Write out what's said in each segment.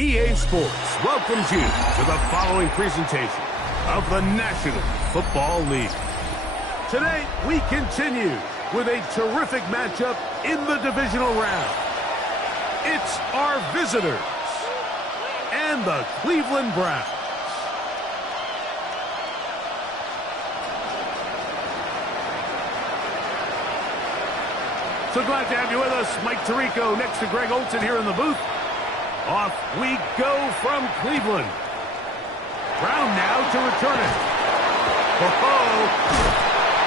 EA Sports welcomes you to the following presentation of the National Football League. Today, we continue with a terrific matchup in the divisional round. It's our visitors and the Cleveland Browns. So glad to have you with us. Mike Tirico next to Greg Olson here in the booth. Off we go from Cleveland. Brown now to return it. Oh,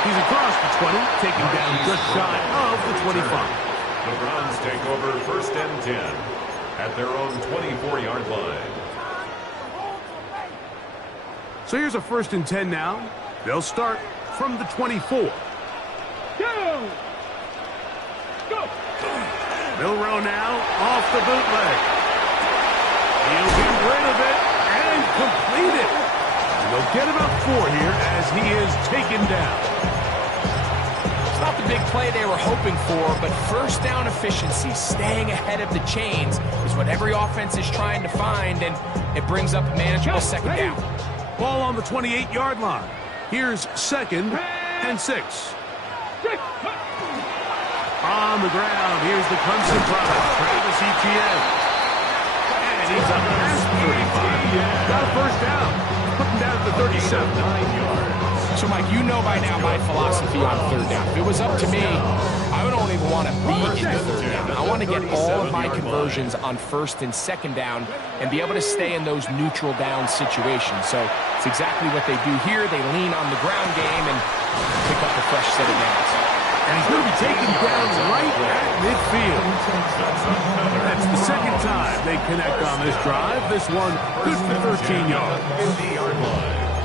he's across the 20, taking down just shy of the 25. The Browns take over 1st and 10 at their own 24-yard line. So here's a 1st and 10 now. They'll start from the 24. Go! Milroe now off the bootleg. He'll get rid of it and complete it. They'll get about 4 here as he is taken down. It's not the big play they were hoping for, but first down efficiency, staying ahead of the chains, is what every offense is trying to find, and it brings up a manageable 2nd down. Ball on the 28-yard line. Here's 2nd and 6. On the ground, here's the Clemson product, Travis Etienne. And he's up past 35. Got a 1st down. Putting down at the 37. 9 yards. So, Mike, you know by now my philosophy on 3rd down. If it was up to me, I don't even want to be in the 3rd down. I want to get all of my conversions on 1st and 2nd down and be able to stay in those neutral down situations. So it's exactly what they do here. They lean on the ground game and pick up a fresh set of downs. And he's going to be taken down right at midfield. That's the 2nd time they connect on this drive. This one good for 13 yards.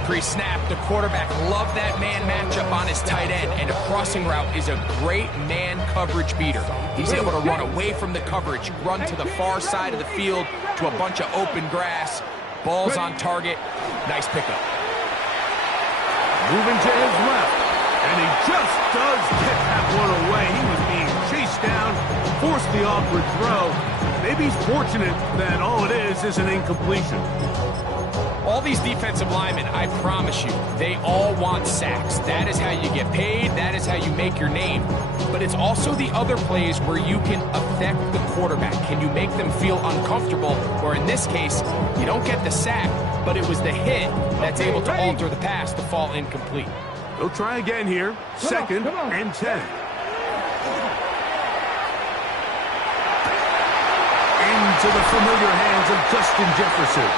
Pre-snap, the quarterback loved that man matchup on his tight end, and a crossing route is a great man coverage beater. He's able to run away from the coverage, run to the far side of the field to a bunch of open grass. Ball's on target. Nice pickup. Moving to his left. And he just does get that one away. He was being chased down, forced the awkward throw. Maybe he's fortunate that all it is an incompletion. All these defensive linemen, I promise you, they all want sacks. That is how you get paid. That is how you make your name. But it's also the other plays where you can affect the quarterback. Can you make them feel uncomfortable? Or in this case, you don't get the sack, but it was the hit that's able to alter the pass to fall incomplete. They'll try again here. 2nd and 10. Into the familiar hands of Justin Jefferson.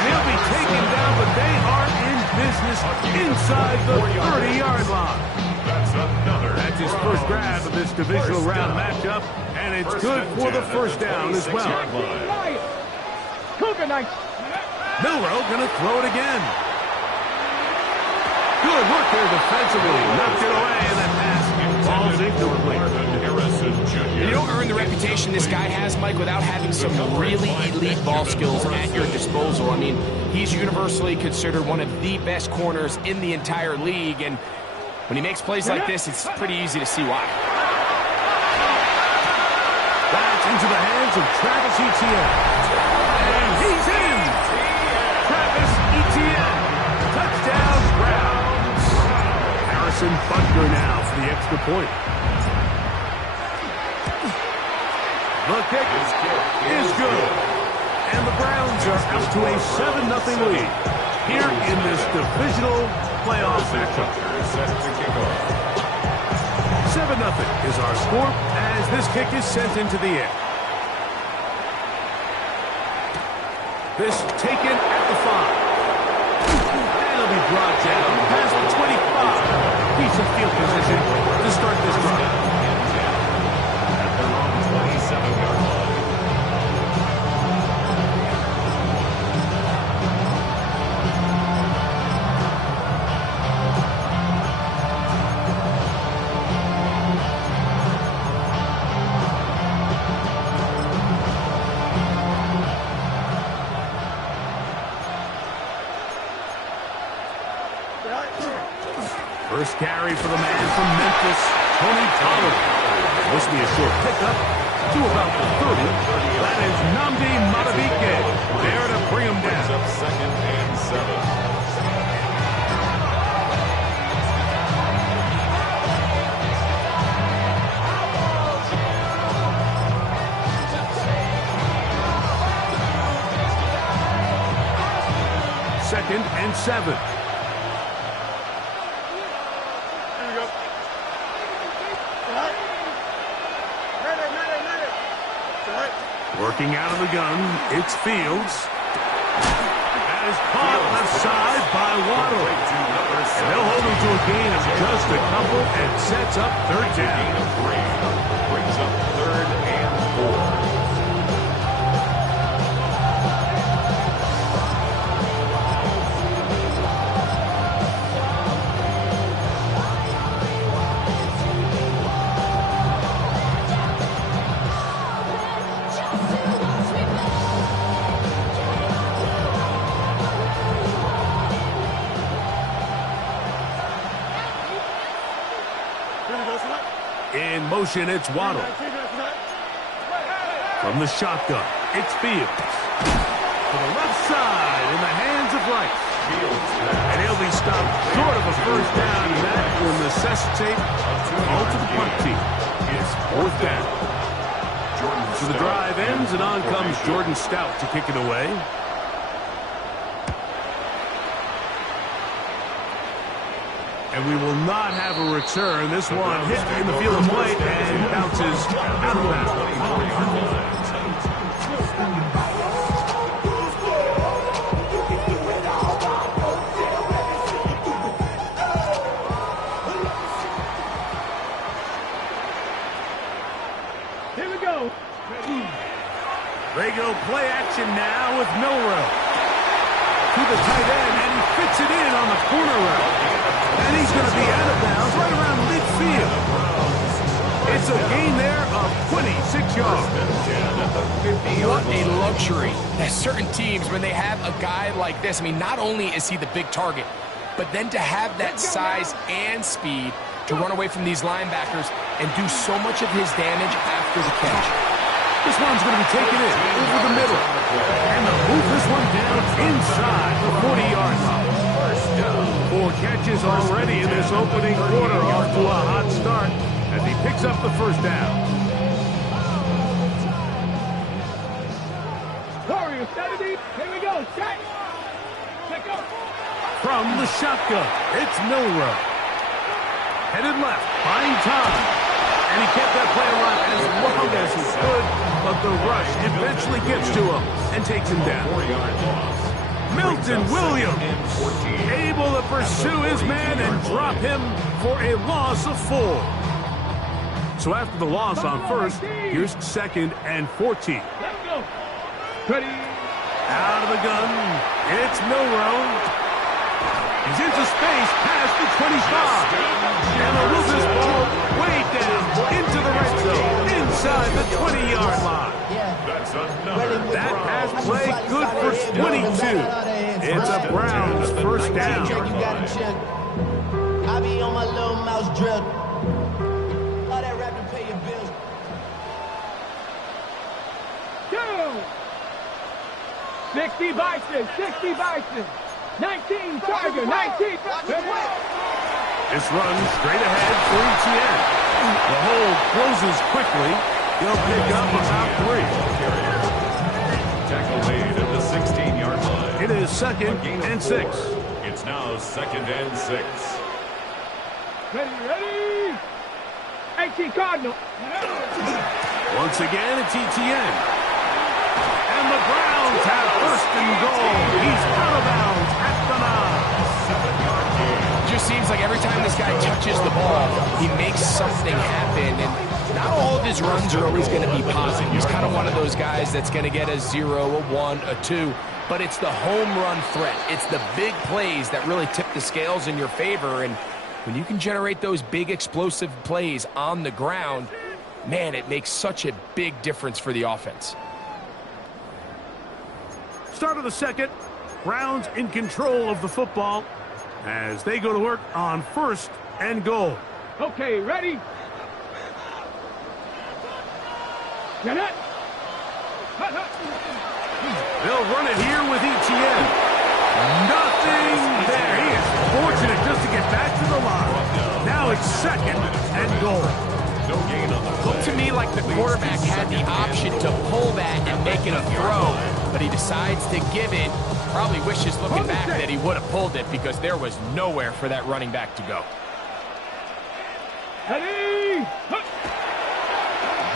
And he'll be taken down, but they are in business inside the 30-yard line. That's his first grab of this divisional round matchup, and it's good for the 1st down as well. Milroe going to throw it again. Good work there defensively. Knocked it away, and that pass falls incomplete. You don't earn the reputation this guy has, Mike, without having some really elite ball skills at your disposal. I mean, he's universally considered one of the best corners in the entire league, and when he makes plays like this, it's pretty easy to see why. That's into the hands of Travis Etienne. And he's in! Travis Etienne. Touchdown, Browns. Harrison Butker now for the extra point. The kick is good. And the Browns are out to a 7-0 lead here in this divisional playoff matchup. 7-0 is our score as this kick is sent into the air. This taken at the 5. And it'll be brought down past the 25. Decent field position to start this drive. At their own 27-yard line. First carry for the man from Memphis, Tony Pollard. This will be a short pickup, to about the 30. That is Nnamdi Madubuike there to bring him down. Up 2nd and 7. Second and 7. Working out of the gun, it's Fields. That is caught left side by Waddle. And they'll hold him to a gain of just a couple and sets up third down. Brings up 3rd and 4. In motion, it's Waddle. From the shotgun, it's Fields. To the left side, in the hands of Rice. And he'll be stopped short of a first down, and that will necessitate a ball to the punt team. It's 4th down. So the drive ends, and on comes Jordan Stout to kick it away. And we will not have a return. This one hit in the field of play and bounces out of bounds. Here we go. They go play action now with Milrow. To the tight end, and he fits it in on the corner route. And he's going to be out of bounds right around midfield. It's a gain there of 26 yards. What a luxury. There's certain teams, when they have a guy like this, I mean, not only is he the big target, but then to have that size and speed to run away from these linebackers and do so much of his damage after the catch. This one's going to be taken in over the middle. And they'll move this one down inside the 40-yard line. 4 catches already in this opening quarter, off to a hot start as he picks up the first down. Warriors, steady. Here we go. Set. Pick up. From the shotgun, it's Milrow. Headed left, buying time. And he kept that play alive as long as he could, but the rush eventually gets to him and takes him down. 4-yard loss. Milton Williams able to pursue his man and drop him for a loss of 4. So after the loss on first, here's 2nd and 14. Let's go. Ready. Out of the gun, it's Milrow. He's into space past the 25. And they'll move this ball way down into the red zone, inside the 20-yard line. That's another. That pass play good for 22. It's a Browns first down. I be on my little mouse drill. All that rap to pay your bills. 60 Bison, 60 Bison. 19 Tiger, 19. This runs straight ahead for Etienne. The hold closes quickly. He'll pick up about 3. Tackle made at the 16-yard line. It is 2nd and 6. It's now 2nd and 6. Ready. 18 Cardinal. Once again, it's Etienne. And the Browns have 1st and goal. He's out of bounds at the 9. 7-yard gain. Just seems like every time this guy touches the ball, he makes something happen. And not all of his runs are always going to be positive. He's kind of one of those guys that's going to get a 0, a 1, a 2. But it's the home run threat. It's the big plays that really tip the scales in your favor. And when you can generate those big explosive plays on the ground, man, it makes such a big difference for the offense. Start of the 2nd. Browns in control of the football as they go to work on 1st and goal. Okay, ready. Get it? They'll run it here with ETN. Nothing there. He is fortunate just to get back to the line. Now it's 2nd and goal. No gain on the Looked to me like the quarterback had the option to pull that and make it a throw, but he decides to give it. Probably wishes looking back that he would have pulled it because there was nowhere for that running back to go. Ready?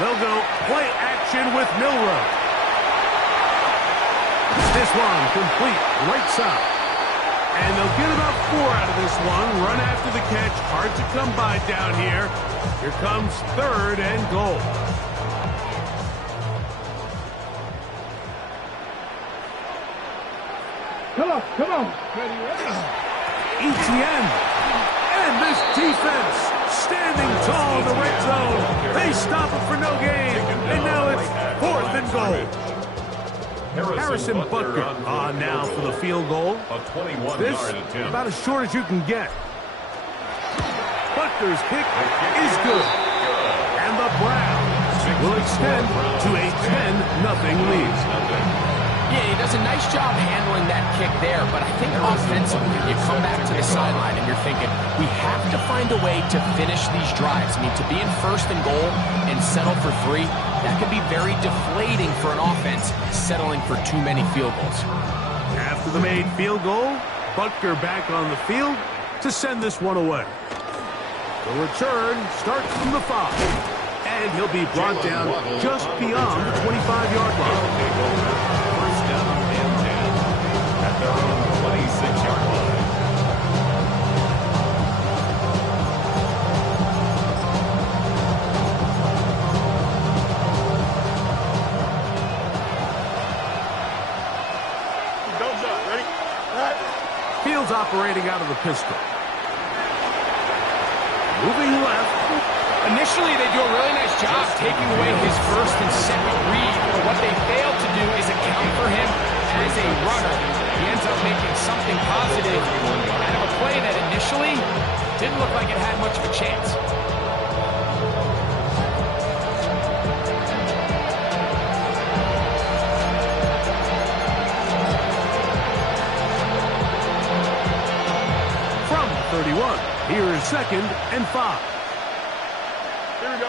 They'll go play action with Milrow. This one complete right side. And they'll get about 4 out of this one. Run after the catch. Hard to come by down here. Here comes 3rd and goal. Come on, come on. Ready, ready. ETN. And this defense standing tall in the red zone. They stop it for no gain. And now it's 4th and goal. Harrison Butker on now for the field goal. A 21-yard This attempt. about as short as you can get. Butker's kick is good. And the Browns will extend to a 10-0 lead. Yeah, he does a nice job handling that kick there, but I think offensively, you come back to the sideline and you're thinking, we have to find a way to finish these drives. I mean, to be in 1st and goal and settle for 3, that can be very deflating for an offense, settling for too many field goals. After the made field goal, Butker back on the field to send this one away. The return starts from the 5, and he'll be brought down just beyond the 25-yard line. First down and 10 at their own 26-yard line. Fields operating out of the pistol. Moving left. Initially, they do a really nice job taking away his 1st and 2nd read, but what they fail to do is account for him as a runner. He ends up making something positive out of a play that initially didn't look like it had much of a chance. From 31, here is 2nd and 5. Here we go.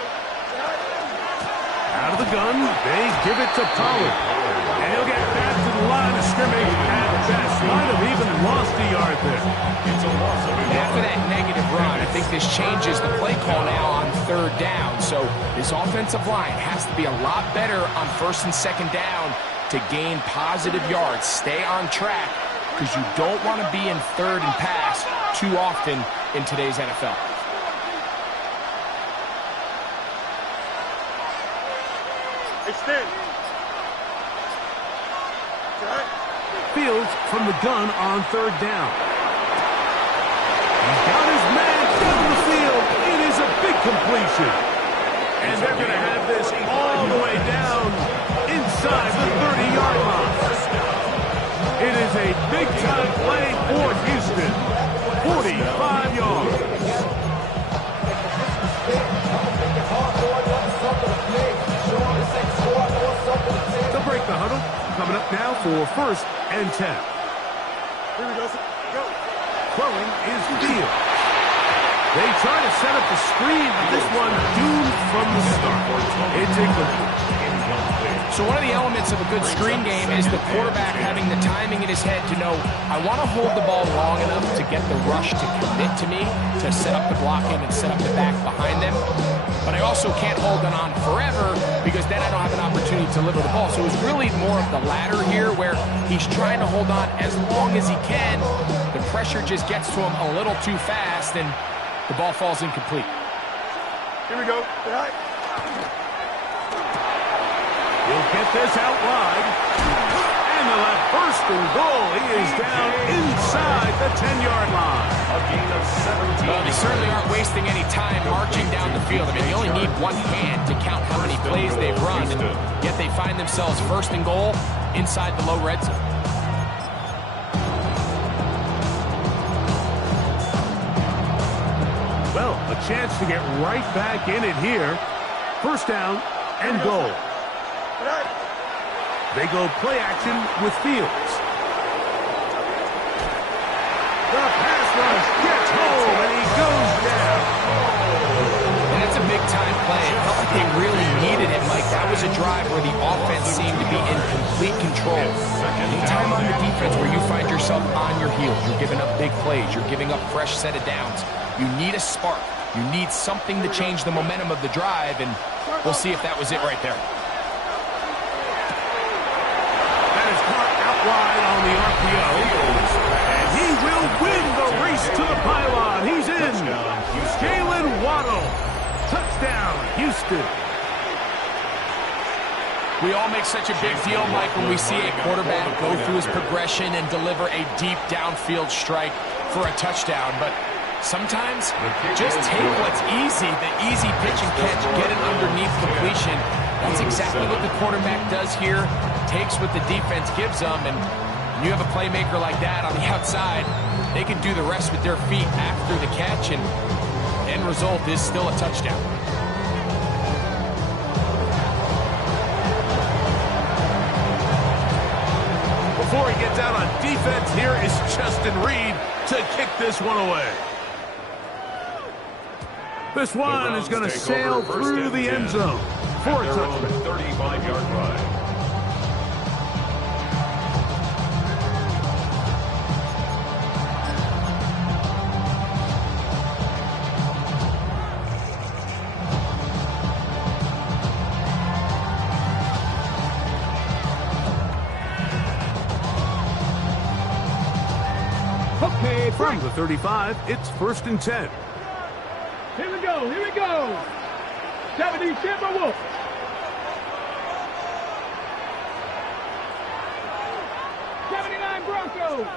Out of the gun, they give it to Pollard. And he'll get back to the line of scrimmage at best. Might have even lost a yard there. It's a loss of a After yard. that negative run, I think this changes the play call now on 3rd down. So this offensive line has to be a lot better on 1st and 2nd down to gain positive yards. Stay on track because you don't want to be in 3rd and pass too often in today's NFL. Extend. Fields from the gun on 3rd down. He's got his man down the field. It is a big completion. And they're going to have this all the way down inside the 30-yard line. It is a big-time play for Houston. 45 yards. They'll break the huddle. Coming up now for 1st and 10. Here we go. Go. Throwing is Fields. They try to set up the screen, but this one doomed from the start. It's incomplete. So one of the elements of a good screen game is the quarterback having the timing in his head to know, I want to hold the ball long enough to get the rush to commit to me, to set up the blocking and set up the back behind them. But I also can't hold it on forever because then I don't have an opportunity to deliver the ball. So it's really more of the latter here where he's trying to hold on as long as he can. The pressure just gets to him a little too fast and the ball falls incomplete. Here we go. He'll get this out wide. And they'll have 1st and goal. He is down inside the 10-yard line. A gain of 17. Well, they certainly aren't wasting any time marching down the field. I mean, you only need one hand to count how many plays they've run, and yet they find themselves 1st and goal inside the low red zone. Well, a chance to get right back in it here. 1st down and goal. They go play action with Fields. The pass rush gets home, and he goes down. And that's a big-time play. It felt like they really needed it, Mike. That was a drive where the offense seemed to be in complete control. Anytime on the defense where you find yourself on your heels, you're giving up big plays, you're giving up fresh set of downs, you need a spark. You need something to change the momentum of the drive, and we'll see if that was it right there. That is caught out wide on the RPO. And he will win the race to the pylon. He's in. Jalen Waddle. Touchdown, Houston. We all make such a big deal, Mike, when we see a quarterback go through his progression and deliver a deep downfield strike for a touchdown. But sometimes just take what's easy, the easy pitch and catch, get it underneath completion. That's exactly what the quarterback does here. Takes what the defense gives them, and when you have a playmaker like that on the outside, they can do the rest with their feet after the catch, and end result is still a touchdown. Before he gets out on defense, here is Justin Reed to kick this one away. This one is going to sail through the end zone for a touchdown. 35-yard line. Okay, from the 35, it's 1st and 10. Here we go, here we go. 70 Timberwolves. Broncos.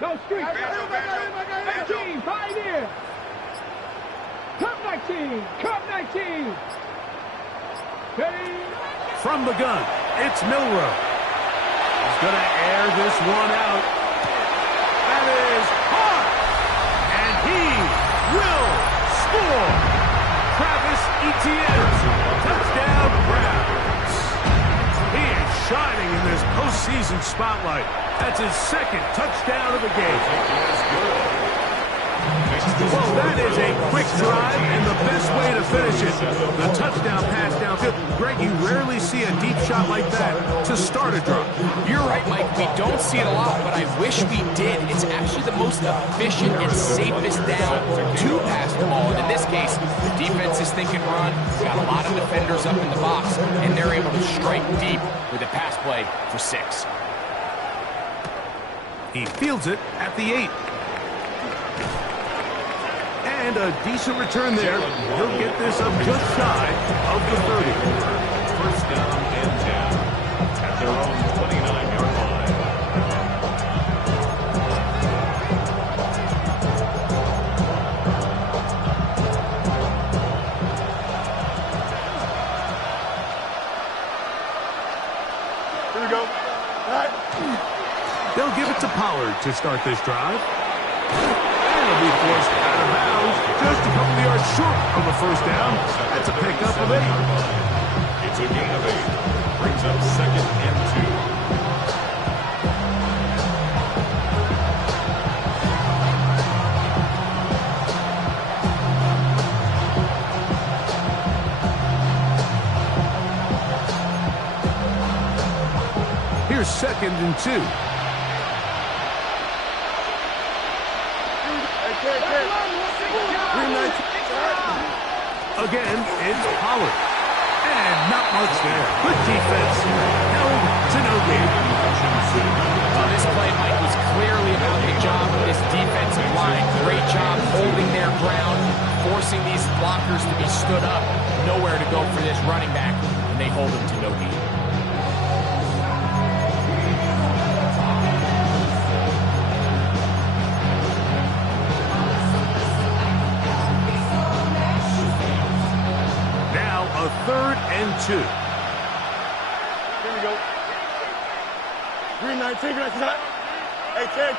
No street. 19, Pioneer. Cup 19, Cup 19. Ready? From the gun, it's Milrow. He's going to air this one out. That is hard. And he will score. Travis Etienne. Touchdown, Browns. He is shining in this postseason spotlight. That's his second touchdown of the game. Well, that is a quick drive and the best way to finish it. The touchdown pass downfield. Greg, you rarely see a deep shot like that to start a drive. You're right, Mike. We don't see it a lot, but I wish we did. It's actually the most efficient and safest down to pass the ball. And in this case, the defense is thinking run. Got a lot of defenders up in the box, and they're able to strike deep with a pass play for 6. He fields it at the 8. And a decent return there. He'll get this up just shy of the 30. First down and 10 at their own 29-yard line. Here we go. All right. They'll give it to Pollard to start this drive. And he'll be forced out of bounds just a couple yards short of a first down. That's a pickup of 8. It's a gain of 8. Brings up 2nd and 2. Here's 2nd and 2. Again, it's Pollard. And not much there. Good defense. Held to no gain. Well, this play, Mike, was clearly about the job of this defensive line. Great job holding their ground, forcing these blockers to be stood up. Nowhere to go for this running back, and they hold him to no gain. A 3rd and 2. Here we go. Green 19, green 19. Hey, Ken.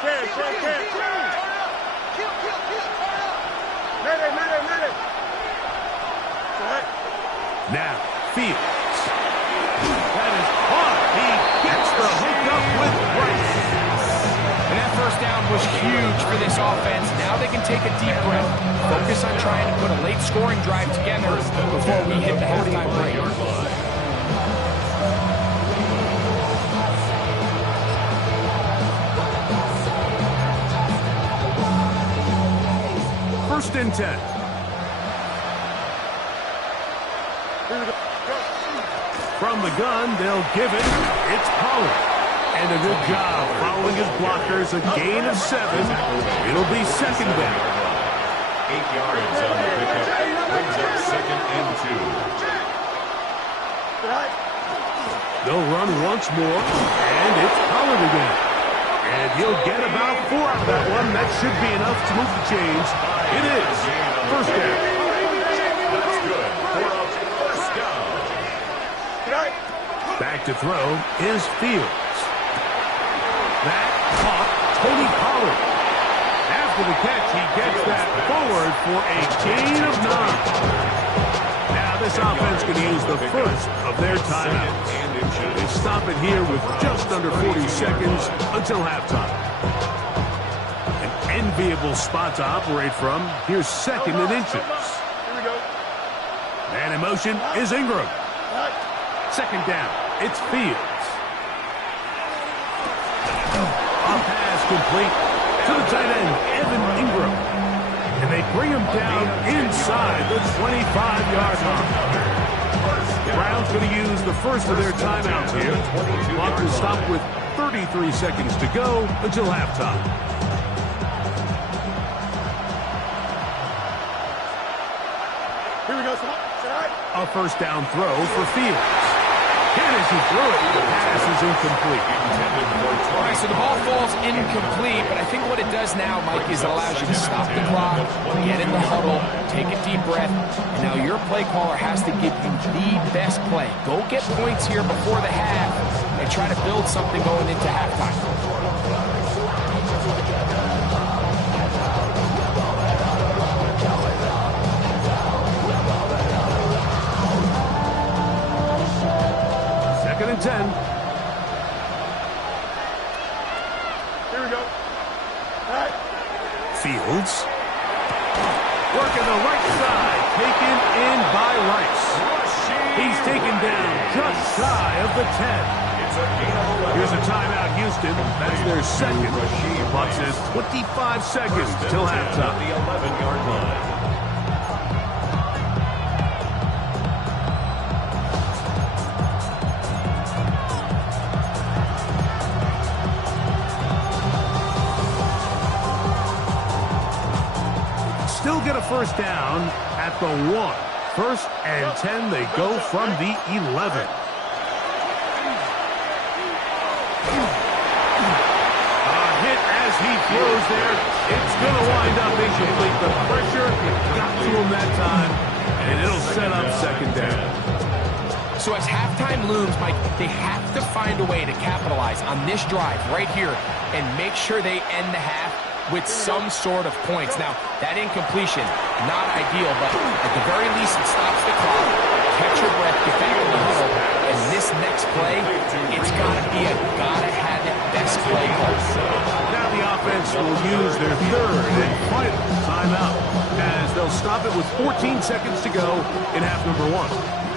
Medic. Now, Fields. That is caught. He gets the hookup with Rice. And that first down was huge for this offense. Now they can take a deep breath, focus on trying to put a late scoring drive together before we hit the halftime break. First and 10. From the gun, they'll give it. It's Pollard. And a good job following his blockers. A gain of 7. It'll be second down. 8 yards on the pickup. Brings up second and 2. They'll run once more. And it's Pollard again. And he'll get about 4 out of that one. That should be enough to move the chains. It is. First down. That's good. 4 out. First down. Back to throw is Fields. That caught Tony Pollard. After the catch, he gets that forward for a gain of 9. Now this offense can use the first of their timeouts. They stop it here with just under 40 seconds until halftime. An enviable spot to operate from. Here's second and inches. Man in motion is Ingram. Second down, it's Fields. A pass complete to the tight end, Evan Ingram. And they bring him down inside the 25-yard line. Browns going to use the first of their timeouts here. Clock will stop with 33 seconds to go until halftime. Here we go. A first down throw for Fields. And as he threw it, the pass is incomplete. All right, so the ball falls incomplete, but I think what it does now, Mike, is it allows you to stop the clock, get in the huddle, take a deep breath, and now your play caller has to give you the best play. Go get points here before the half and try to build something going into halftime. Second and 10. Here we go. All right. Fields. Working the right side. Taken in by Rice. He's taken down just shy of the 10. Here's a timeout, Houston. That's their second. Clock says 25 seconds till halftime. The 11-yard line. Still get a first down at the 1. First and 10, they go from the 11. A hit as he throws there. It's going to wind up incomplete. The pressure got to him that time, and it'll set up second down. So as halftime looms, Mike, they have to find a way to capitalize on this drive right here and make sure they end the half with some sort of points. Now, that incompletion, not ideal, but at the very least, it stops the clock. Catch your breath, get back in the huddle, and this next play, it's got to be a gotta-have-it best play call. Now the offense will use their third and final timeout as they'll stop it with 14 seconds to go in half number 1.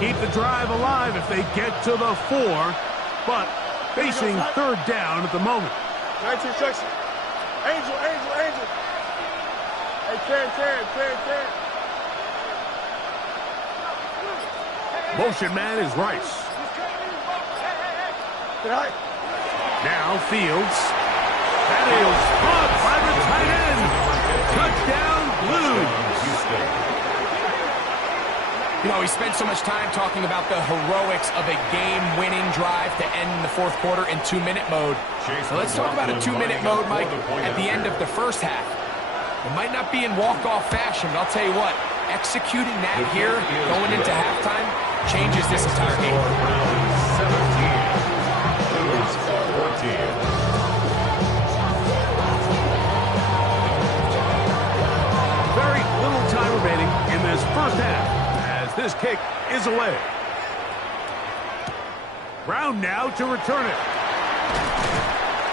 Keep the drive alive if they get to the 4, but facing third down at the moment. 19 seconds. Angel. Hey, Karen. Motion man is Rice. Now Fields. That is caught by the tight end. Touchdown, Blues. You know, we spent so much time talking about the heroics of a game-winning drive to end the fourth quarter in 2-minute mode. So let's talk about a 2-minute mode, Mike, at the end of the first half. It might not be in walk-off fashion, but I'll tell you what, executing that here, going into halftime, changes this entire game. first half as this kick is away. Brown now to return it.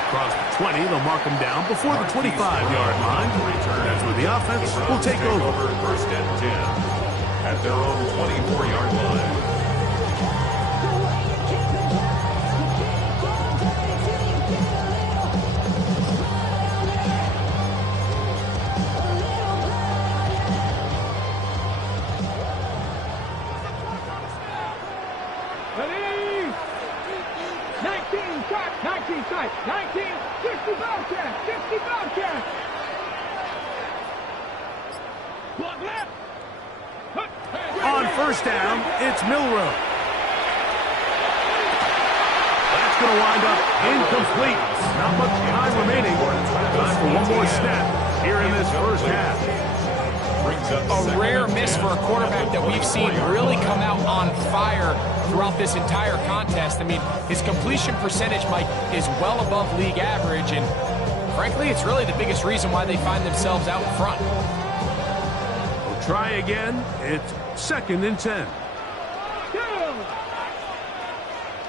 Across the 20, they'll mark him down before the 25-yard line. That's where the offense will take over. First and 10 at their own 24-yard line. Ready? 19 tight, 19 tight, 19, 60 Bobcat, 60 Bobcat. Block left. On first down, it's Milroe. That's going to wind up incomplete. Not much time remaining. Time for one more snap here in this first half. A rare miss for a quarterback that we've seen really come out on fire throughout this entire contest. I mean, his completion percentage, Mike, is well above league average, and frankly, it's really the biggest reason why they find themselves out in front. We'll try again. It's 2nd and 10.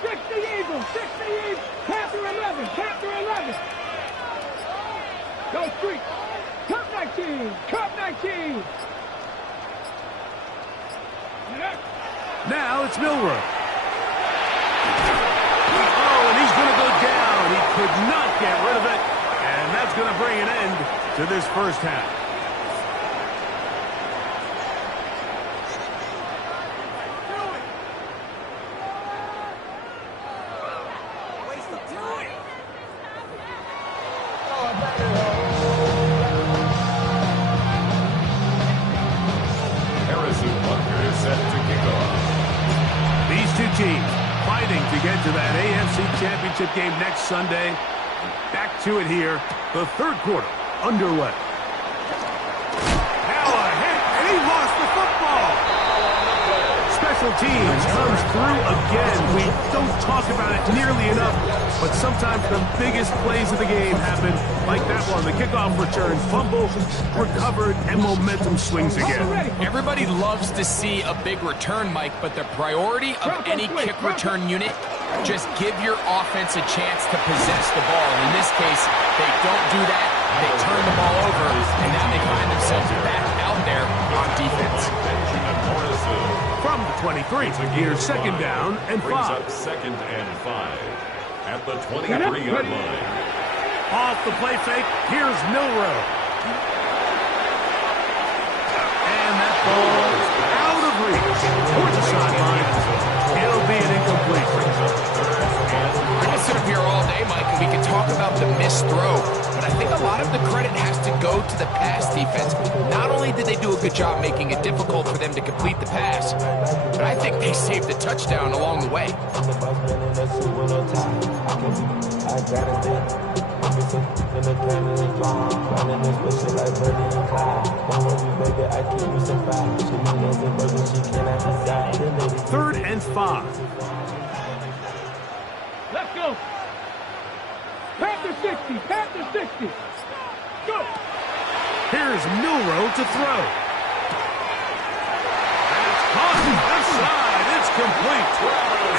60 Eagles, 60 Eagles, Panther 11, Panther 11. Go street. Cup 19, Cup 19. Now it's Milroe. Oh, and he's going to go down. He could not get rid of it. And that's going to bring an end to this first half. Teams fighting to get to that AFC Championship game next Sunday. Back to it here, the third quarter underway. Now a hit, and he lost the football. Special teams comes through again. We don't talk about it nearly enough, but sometimes the biggest plays of the game happen like that one. The kickoff return, fumble, recovered, and momentum swings again. Everybody loves to see a big return, Mike, but the priority of any kick return unit, just give your offense a chance to possess the ball. In this case, they don't do that. They turn the ball over, and now they find themselves back out there on defense. From the 23, here's 2nd down and 5. Brings up 2nd and 5 at the 23-yard line. Off the play fake, here's Milroe. And that ball is out of reach towards the sideline. It'll be an incomplete. I can sit up here all day, Mike, and we can talk about the missed throw, but I think a lot of the credit has to go to the pass defense. Not only did they do a good job making it difficult for them to complete the pass, but I think they saved the touchdown along the way. Third and 5. Let's go. Panther 60, Panther 60. Go. Here's Milroe to throw. That's caught inside. It's complete.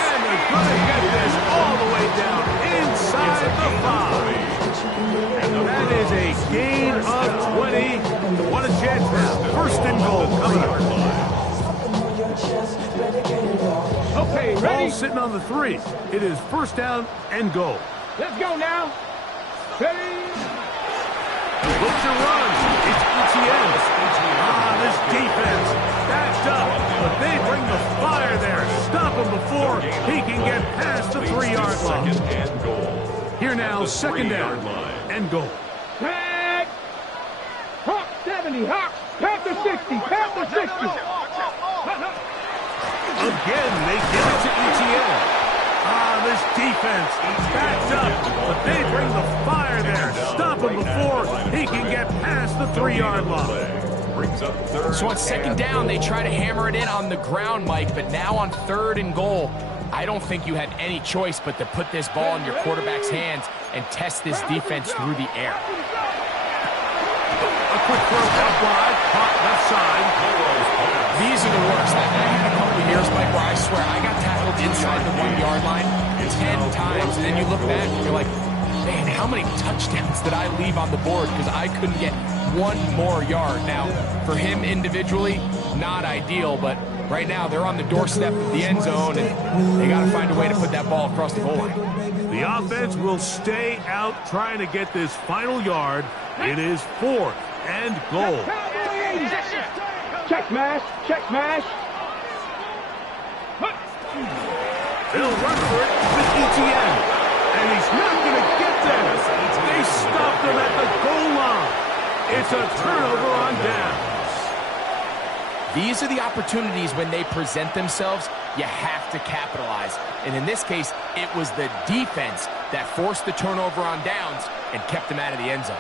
And they're going to get this all the way down inside the 5. That is a gain of 20. What a chance now. 1st and goal coming up. Okay, ready? Ball sitting on the 3. It is 1st down and goal. Let's go now. Ready? Looks to run. It's Etienne. This defense backed up, but they bring the fire there. Stop him before he can get past the 3-yard line. Here now, 2nd down and goal. Tag. Hawk 70, Hawk. Panther 60, Panther 60. Again, they give it to Etienne. This defense backed up, but they bring the fire there. Stop him before he can get past the 3-yard line. So on 2nd down, they try to hammer it in on the ground, Mike, but now on 3rd and goal, I don't think you had any choice but to put this ball in your quarterback's hands and test this defense through the air. A quick throw out wide, caught left side. These are the worst. I had a couple of years, Mike, where I swear I got tackled inside the 1-yard line 10 times, and then you look back and you're like, man, how many touchdowns did I leave on the board because I couldn't get one more yard? Now, for him individually, not ideal, but right now they're on the doorstep of the end zone, and they got to find a way to put that ball across the goal line. The offense will stay out trying to get this final yard. It is 4th and goal. Check smash, check smash. They'll run for it with ETN. And he's not going to get there. They stopped him at the goal line. It's a turnover on downs. These are the opportunities when they present themselves, you have to capitalize. And in this case, it was the defense that forced the turnover on downs and kept them out of the end zone.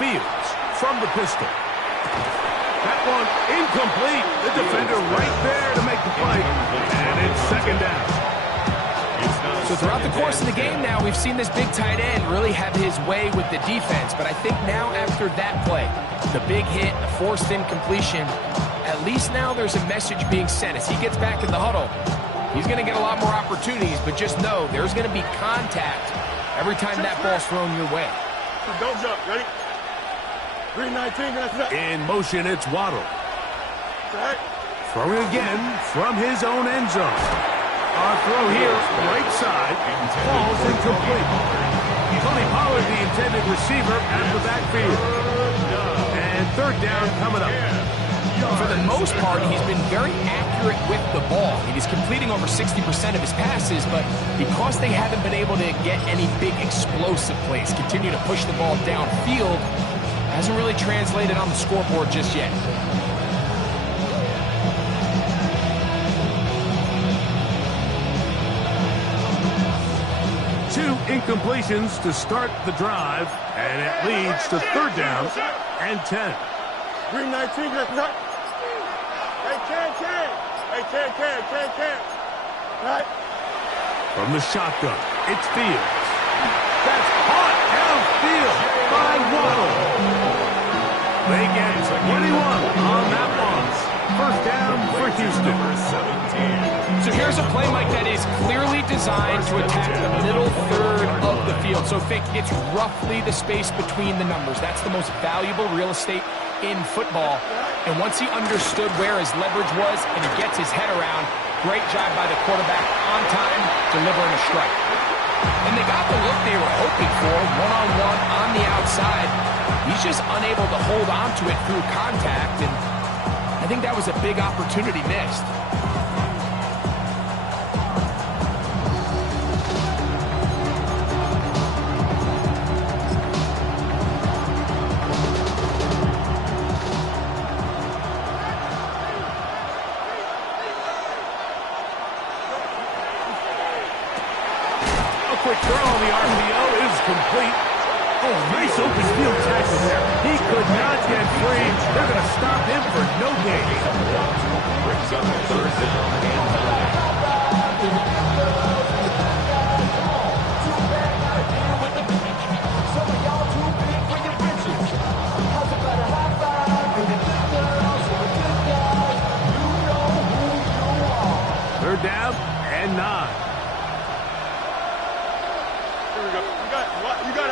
Fields from the pistol. That one incomplete. The defender right there to make the play. And it's 2nd down. So throughout the course of the game now, we've seen this big tight end really have his way with the defense. But I think now after that play, the big hit, the forced incompletion, at least now there's a message being sent. As he gets back in the huddle, he's going to get a lot more opportunities. But just know there's going to be contact every time that ball's thrown your way. Don't jump, ready? 319, in motion, it's Waddle. Throwing again from his own end zone. Our throw here, right side, falls incomplete. Tony Pollard, the intended receiver, at the backfield. And 3rd down coming up. For the most part, he's been very accurate with the ball. I mean, he's completing over 60% of his passes, but because they haven't been able to get any big explosive plays, continue to push the ball downfield, hasn't really translated on the scoreboard just yet. Two incompletions to start the drive, and it leads to 3rd down and 10. 319, Hey, can. Right. From the shotgun, it's Fields. That's hot downfield by Waddle. They get 21 on that one. 1st down for Houston. So here's a play, Mike, that is clearly designed to attack the middle third of the field. So think it's roughly the space between the numbers. That's the most valuable real estate in football. And once he understood where his leverage was and he gets his head around, great job by the quarterback on time, delivering a strike. And they got the look they were hoping for, one-on-one on the outside. He's just unable to hold on to it through contact, and I think that was a big opportunity missed. Quick throw on the RPO is complete. Oh, nice open field tackle there. He could not get free. They're going to stop him for no gain. Brings up 3rd down and 9. 3rd down and 9. You got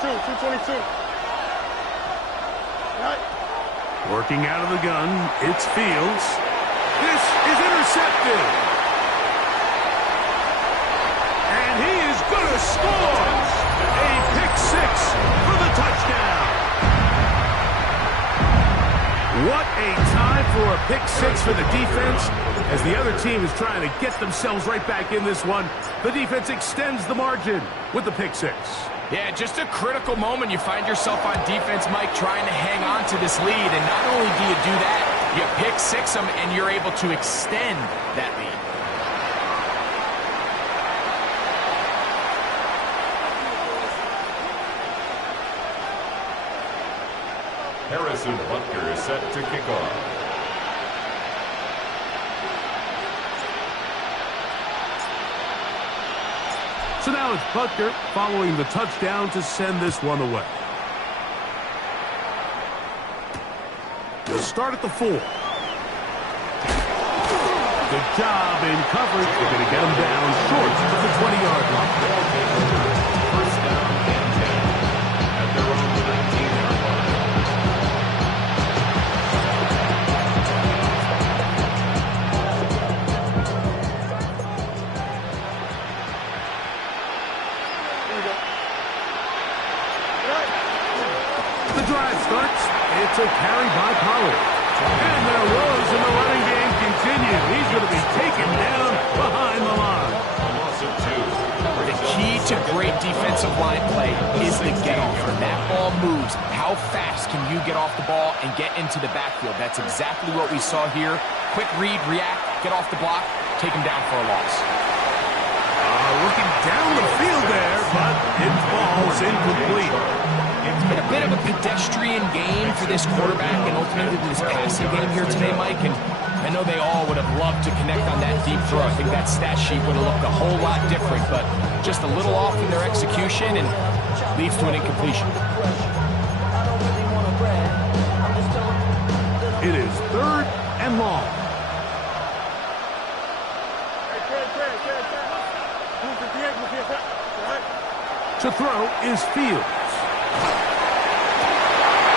222. Right. Working out of the gun, it's Fields. This is intercepted. And he is going to score. A pick 6 for the touchdown. What a time for a pick 6 for the defense. As the other team is trying to get themselves right back in this one, the defense extends the margin with the pick 6. Yeah, just a critical moment. You find yourself on defense, Mike, trying to hang on to this lead. And not only do you do that, you pick 6 them, and you're able to extend that lead. Harrison Butker is set to kick off. So now it's Butker following the touchdown to send this one away. We'll start at the 4. Good job in coverage. They're going to get him down short to the 20-yard line. First down and 10 at their own 19-yard line. The drive starts. It's a carry by Pollard. And their woes in the running game continue. He's going to be taken down behind the line. A loss of 2. The key to great defensive line play is the get-off. When that ball moves, how fast can you get off the ball and get into the backfield? That's exactly what we saw here. Quick read, react, get off the block, take him down for a loss. Looking down the field there, but it falls incomplete. It's been a bit of a pedestrian game for this quarterback and ultimately this passing game here today, Mike. And I know they all would have loved to connect on that deep throw. I think that stat sheet would have looked a whole lot different, but just a little off in their execution and leads to an incompletion. It is 3rd and long. To throw is Fields.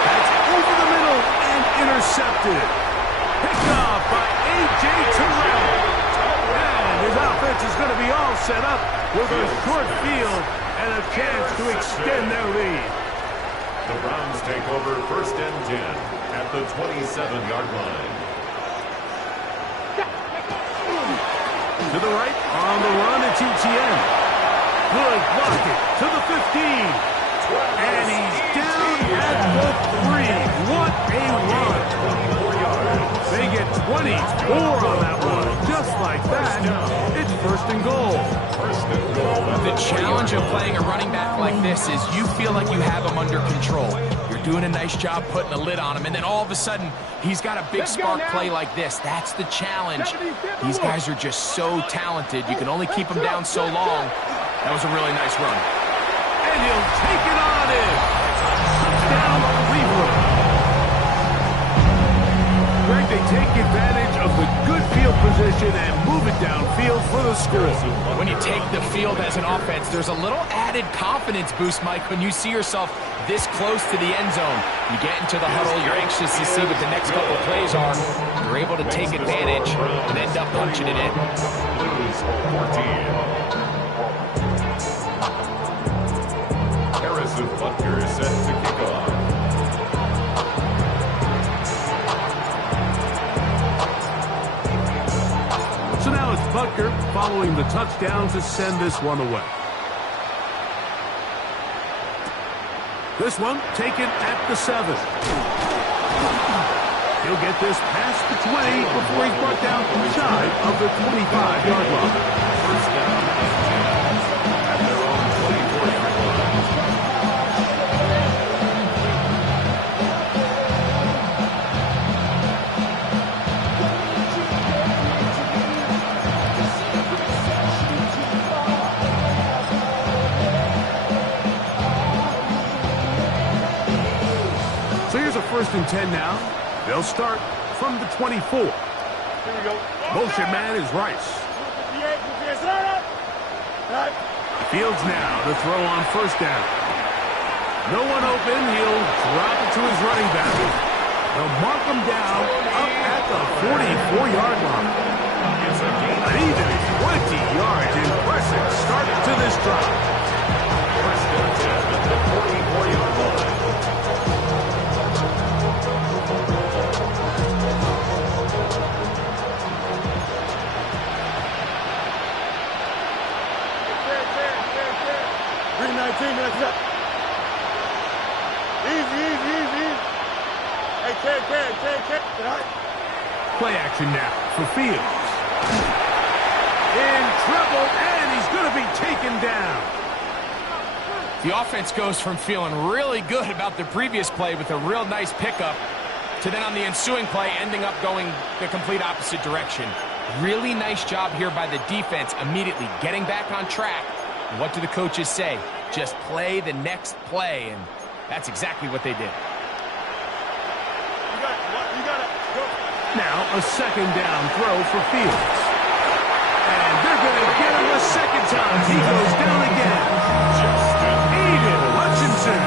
That's over the middle and intercepted. Picked off by A.J. Terrell. And his offense is going to be all set up with a short field and a chance to extend their lead. The Browns take over 1st and 10 at the 27-yard line. To the right, on the run, it's ETN. Good blocking to the 15. And he's down at the 3. What a run. 24 yards. They get 24 on that one. Just like that, it's 1st and goal. First and goal. The challenge of playing a running back like this is you feel like you have him under control. You're doing a nice job putting a lid on him, and then all of a sudden, he's got a big spark play like this. That's the challenge. These guys are just so talented. You can only keep them down so long. That was a really nice run. And he'll take it on in. Touchdown, Cleveland. Greg, they take advantage of the good field position and move it downfield for the score. When you take the field as an offense, there's a little added confidence boost, Mike, when you see yourself this close to the end zone. You get into the huddle, you're anxious to see what the next couple of plays are. You're able to take advantage and end up punching it in. Blues 14. Harrison Butker is set to kick off. So now it's Butker following the touchdown to send this one away. This one taken at the 7. He'll get this past the 20 before he's brought down shy of the 25-yard line. First down and 10 at their own 24-yard line. So here's a 1st and 10 now. They'll start from the 24. Here we go. Motion man is Rice. Fields now to throw on 1st down. No one open. He'll drop it to his running back. They'll mark him down up at the 44-yard line. An even 20 yards. Impressive start to this drive. First and 10 at the 44-yard line. Play action now for Fields. In trouble, and he's going to be taken down. The offense goes from feeling really good about the previous play with a real nice pickup to then on the ensuing play ending up going the complete opposite direction. Really nice job here by the defense immediately getting back on track. And what do the coaches say? Just play the next play, and that's exactly what they did. You got it. Go. Now a second down throw for Fields. And they're going to get him a second time. He goes down again. Aiden Hutchinson.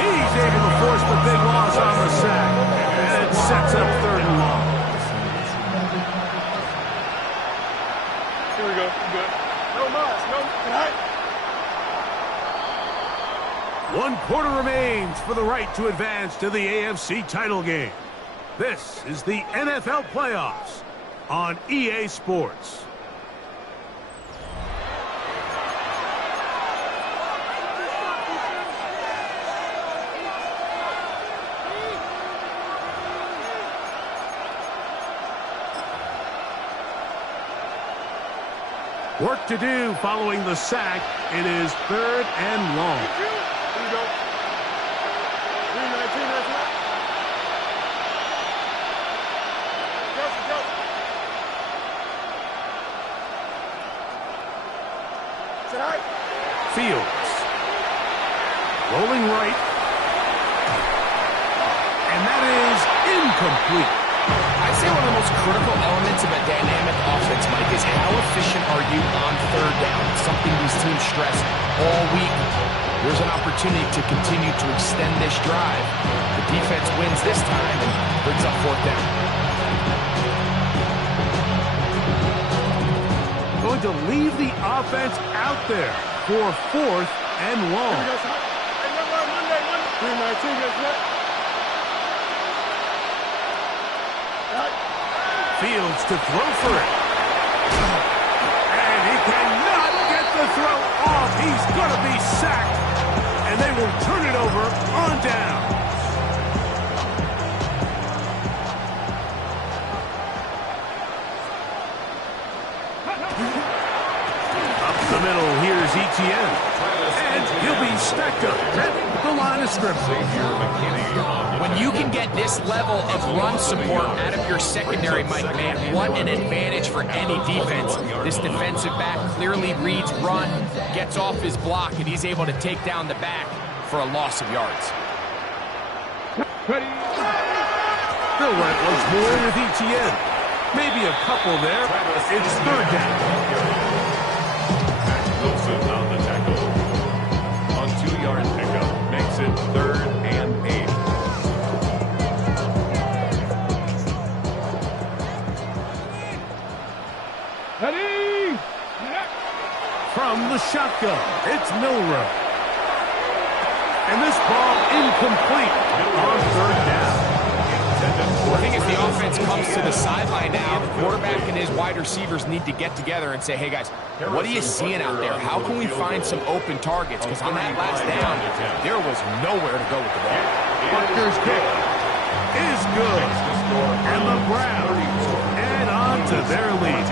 He's able to force the big loss on the sack. And it sets up 3rd and long. Here we go. Good. No more. No. Right. 1 quarter remains for the right to advance to the AFC title game. This is the NFL playoffs on EA Sports. Work to do following the sack. It is 3rd and long. Here we go. 319. That's right. Go. Sit high. Fields. Rolling right. And that is incomplete. I'd say one of the most critical elements of a dynamic offense, Mike, is how efficient are you on 3rd down? It's something these teams stress all week. There's an opportunity to continue to extend this drive. The defense wins this time and brings up 4th down. Going to leave the offense out there for 4th and long. Here we go, son. Hey, Monday. 319. That's right. Fields to throw for it. And he cannot get the throw off. He's going to be sacked. And they will turn it over on down. Up the middle, here's Etienne. And he'll be stacked up at the line of scrimmage. When you can get this level of run support out of your secondary, Mike, man, what an advantage for any defense. This defensive back clearly reads run, gets off his block, and he's able to take down the back for a loss of yards. Ready. They'll run it once more with Etienne. Maybe a couple there. It's 3rd down. Wilson on the tackle. On 2-yard pickup. Makes it 3rd and 8. Ready. From the shotgun, it's Milrow. And this ball incomplete on 3rd down. I think as the offense comes to the sideline now, the quarterback and his wide receivers need to get together and say, hey, guys, what are you seeing out there? How can we find some open targets? Because on that last down, there was nowhere to go with the ball. Butker's kick is good. And the Browns add on to their lead.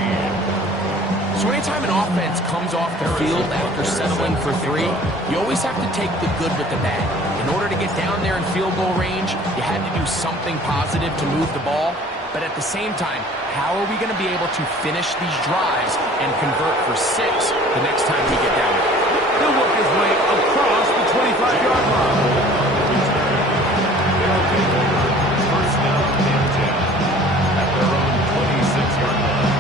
So anytime an offense comes off the field after settling for 3, you always have to take the good with the bad. In order to get down there in field goal range, you had to do something positive to move the ball. But at the same time, how are we going to be able to finish these drives and convert for 6 the next time we get down there? He'll work his way across the 25-yard line. First down and 10 at their own 26-yard line.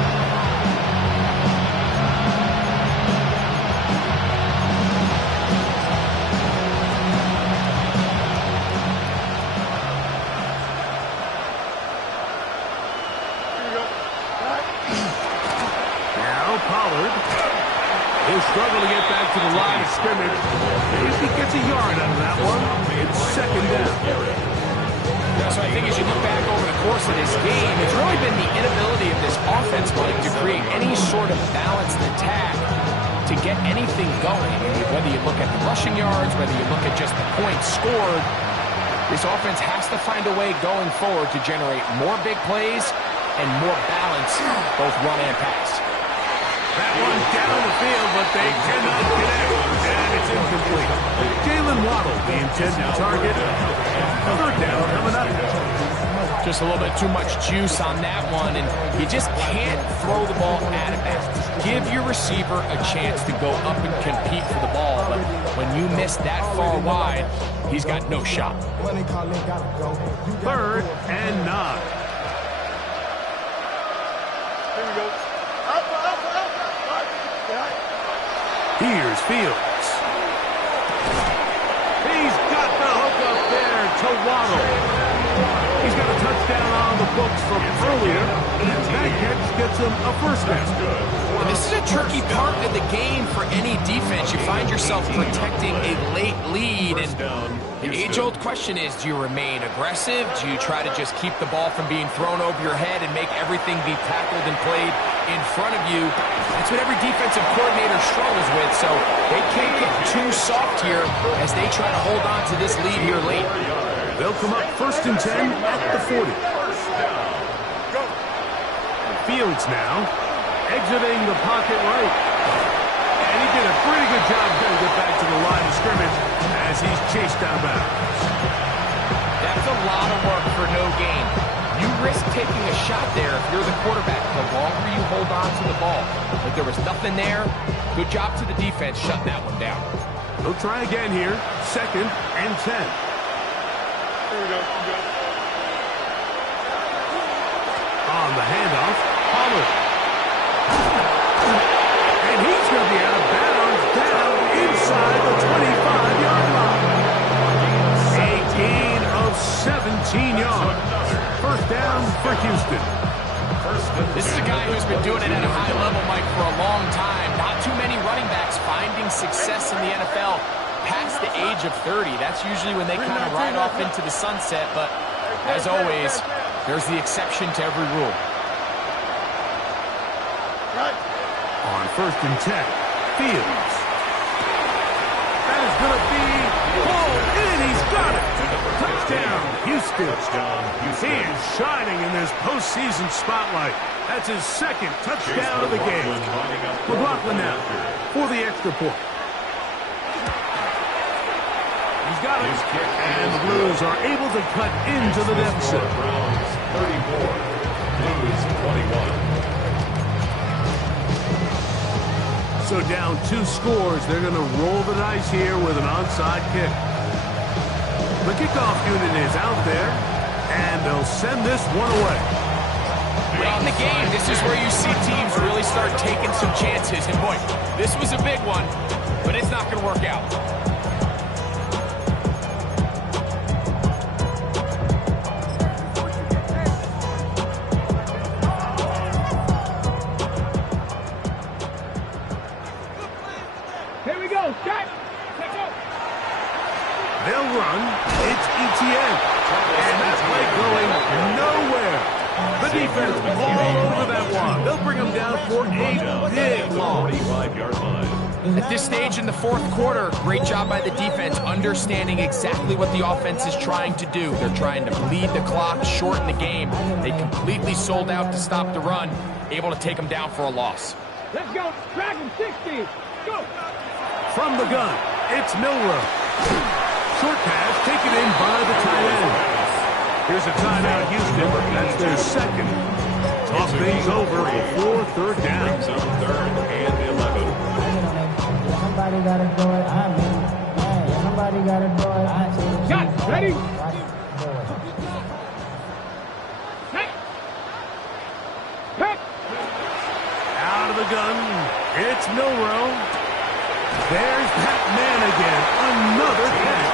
He'll struggle to get back to the line of scrimmage. Maybe gets a yard out of that one. It's 2nd down. Yeah, so I think as you look back over the course of this game, it's really been the inability of this offense, Mike, to create any sort of balanced attack to get anything going. Whether you look at the rushing yards, whether you look at just the points scored, this offense has to find a way going forward to generate more big plays and more balance, both run and pass. That one's down the field, but they cannot connect. And it's incomplete. Jalen Waddle, the intended target. Third down coming up. Just a little bit too much juice on that one, and you just can't throw the ball out of bounds. Give your receiver a chance to go up and compete for the ball, but when you miss that far wide, he's got no shot. 3rd and 9. Here we go. Here's Fields. He's got the hook up there to Waddle. He's got a touchdown on the books from earlier, and that catch gets him a first down. And this is a tricky part of the game for any defense. You find yourself protecting a late lead, and the age-old question is, do you remain aggressive? Do you try to just keep the ball from being thrown over your head and make everything be tackled and played in front of you? That's what every defensive coordinator struggles with, so they can't get too soft here as they try to hold on to this lead here late. They'll come up 1st and 10 at the 40. Fields now exiting the pocket right. And he did a pretty good job to get back to the line of scrimmage as he's chased out of bounds. That's a lot of work for no gain. You risk taking a shot there if you're the quarterback the longer you hold on to the ball. But there was nothing there. Good job to the defense shutting that one down. They'll try again here. 2nd and 10. Here we go. On the handoff, Pollard. And he's going to be out of bounds down inside the 25-yard line. A gain of 17 yards. First down for Houston. This is a guy who's been doing it at a high level, Mike, for a long time. Not too many running backs finding success in the NFL past the age of 30. That's usually when they kind of ride off into the sunset, but as always, there's the exception to every rule. On 1st and 10, Fields. That is going to be pulled in. He's got it. Touchdown, Houston. He is shining in this postseason spotlight. That's his 2nd touchdown of the game. McLaughlin now for the extra point. He's got it. And the Blues are able to cut into the deficit. 34, Blues 21. So down 2 scores, they're going to roll the dice here with an onside kick. The kickoff unit is out there, and they'll send this one away. Late in the game, this is where you see teams really start taking some chances. And boy, this was a big one, but it's not going to work out. Here we go. Shot. Let's go. They'll run. It's ETN. And that play going nowhere. The defense all over that one. They'll bring them down for a big loss. 45-yard line. At this stage in the 4th quarter, great job by the defense understanding exactly what the offense is trying to do. They're trying to bleed the clock, shorten the game. They completely sold out to stop the run, able to take them down for a loss. Let's go. Dragon 60. Go. From the gun, it's Milrow. Short pass taken in by the tight end. Here's a timeout, Houston. That's their 2nd. Talk things over before 3rd down. 3rd and 11. Somebody gotta do it. I mean, hey, somebody gotta do it. I see. Shot. Ready? Pick. Out of the gun, it's Milrow. There's that man again. Another catch.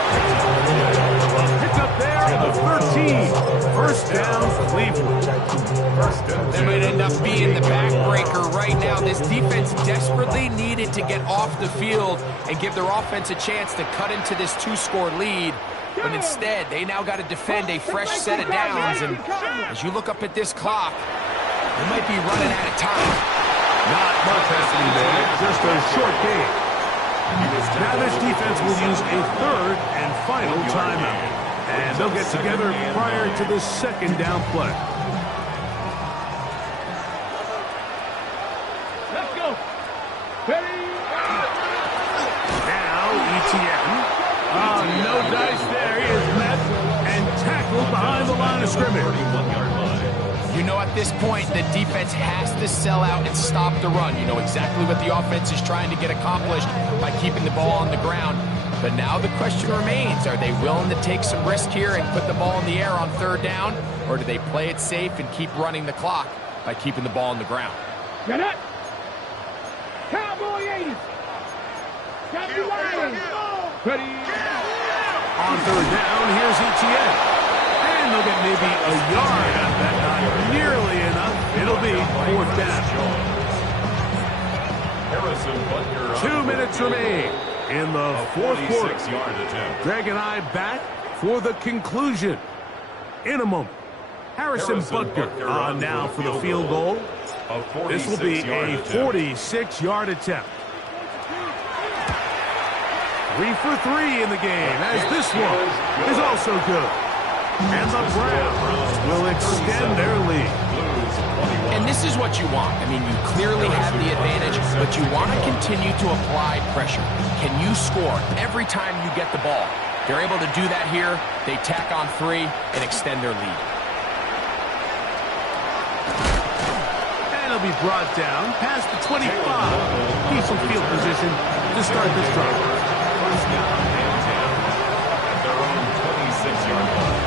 Pick up there at the 13. First down, Cleveland. That might end up being the backbreaker right now. This defense desperately needed to get off the field and give their offense a chance to cut into this 2-score lead. But instead, they now got to defend a fresh set of downs. And as you look up at this clock, they might be running out of time. Not much happening there. Just a short game. Now this defense will use a 3rd and final timeout. And they'll get together prior to the 2nd down play. Let's go. go. Ready? Now, ETN. Oh, no dice there. He is met and tackled behind the line of scrimmage. 31-yard line. You know, at this point, the defense has to sell out and stop the run. You know exactly what the offense is trying to get accomplished by keeping the ball on the ground. But now the question remains, are they willing to take some risk here and put the ball in the air on third down? Or do they play it safe and keep running the clock by keeping the ball on the ground? Get up. Cowboy 80. Got the line. Ready? On third down, here's ETN. And they'll get maybe a yard out of that. Not nearly enough. It'll be fourth down. Harrison Butker. 2 minutes remain in the fourth quarter. 46-yard attempt. Greg and I back for the conclusion in a moment. Harrison Butker on now for the field goal. This will be a 46-yard attempt. 3 for 3 in the game, as this one is also good. And the Browns will extend their lead. And this is what you want. I mean, you clearly have the advantage, but you want to continue to apply pressure. Can you score every time you get the ball? They're able to do that here. They tack on 3 and extend their lead. And it'll be brought down past the 25. Decent field position to start this drive. First down and 10 at their own 26-yard line.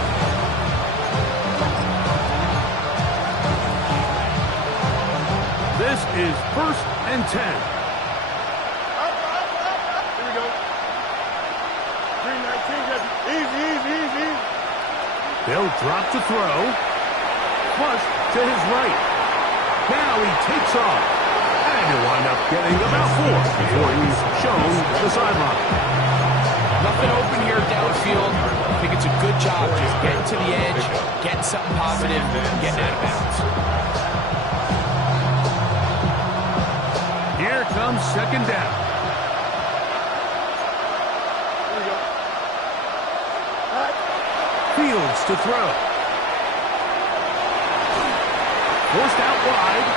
This is first and 10. Here we go. 319. Easy. They'll drop to throw. Flush to his right. Now he takes off. And he'll wind up getting about 4 before he's shown the sideline. Nothing open here downfield. I think it's a good job just getting to the edge, getting something positive, and getting out of bounds. Here comes second down. Fields to throw. Forced out wide.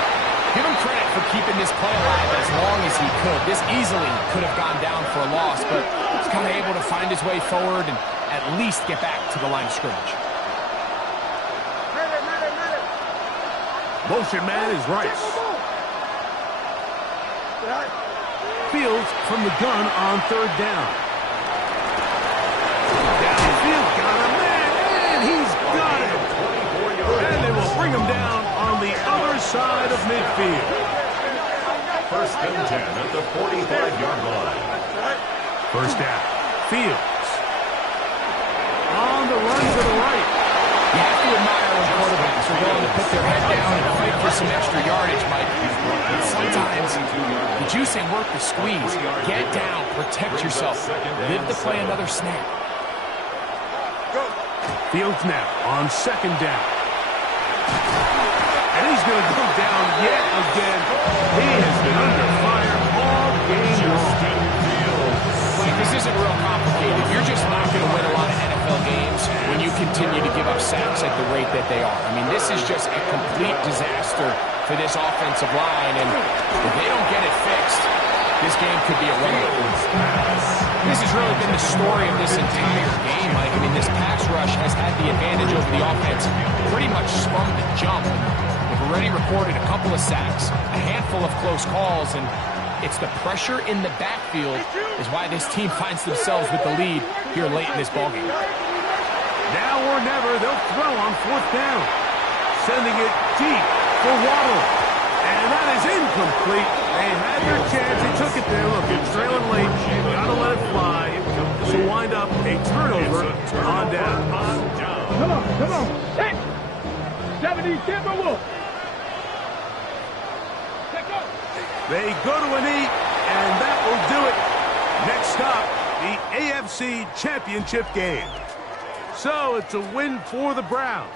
Give him credit for keeping this play alive as long as he could. This easily could have gone down for a loss, but he's kind of able to find his way forward and at least get back to the line of scrimmage. Motion man is Rice. Fields from the gun on third down. Downfield, got a man, and he's got it. And they will bring him down on the other side of midfield. First and 10 at the 45-yard line. First down. Fields. On the run to the right. You have to admire when quarterbacks are willing to put their head down and fight for some extra yardage, Mike. But sometimes the juice ain't worth the squeeze. Get down, protect yourself, live to play another snap. Fields now on second down. And he's going to go down yet again. He has been under fire all game long. Like, this isn't real complicated. You're just not going to win a lot of NFL games when you continue to give up sacks at the rate that they are. I mean, this is just a complete disaster for this offensive line, and if they don't get it fixed, this game could be a runaway. This has really been the story of this entire game, Mike. I mean, this pass rush has had the advantage over the offense pretty much from the jump. They've already recorded a couple of sacks, a handful of close calls, and it's the pressure in the backfield is why this team finds themselves with the lead here late in this ballgame. Now or never, they'll throw on fourth down. Sending it deep for Waddle. And that is incomplete. They had their chance. They took it there. Look, it's trailing late. Got to let it fly. This will wind up a turnover on down. Come on. Hey! 70 Timberwolves. Take off. They go to a knee, and that will do it. Next stop, the AFC Championship game. So it's a win for the Browns.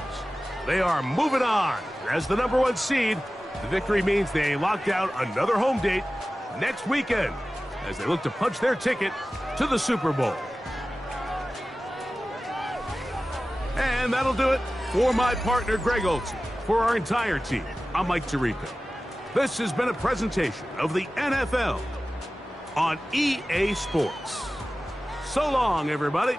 They are moving on as the #1 seed. The victory means they locked out another home date next weekend as they look to punch their ticket to the Super Bowl. And that'll do it for my partner, Greg Olson. For our entire team, I'm Mike Tirico. This has been a presentation of the NFL on EA Sports. So long, everybody.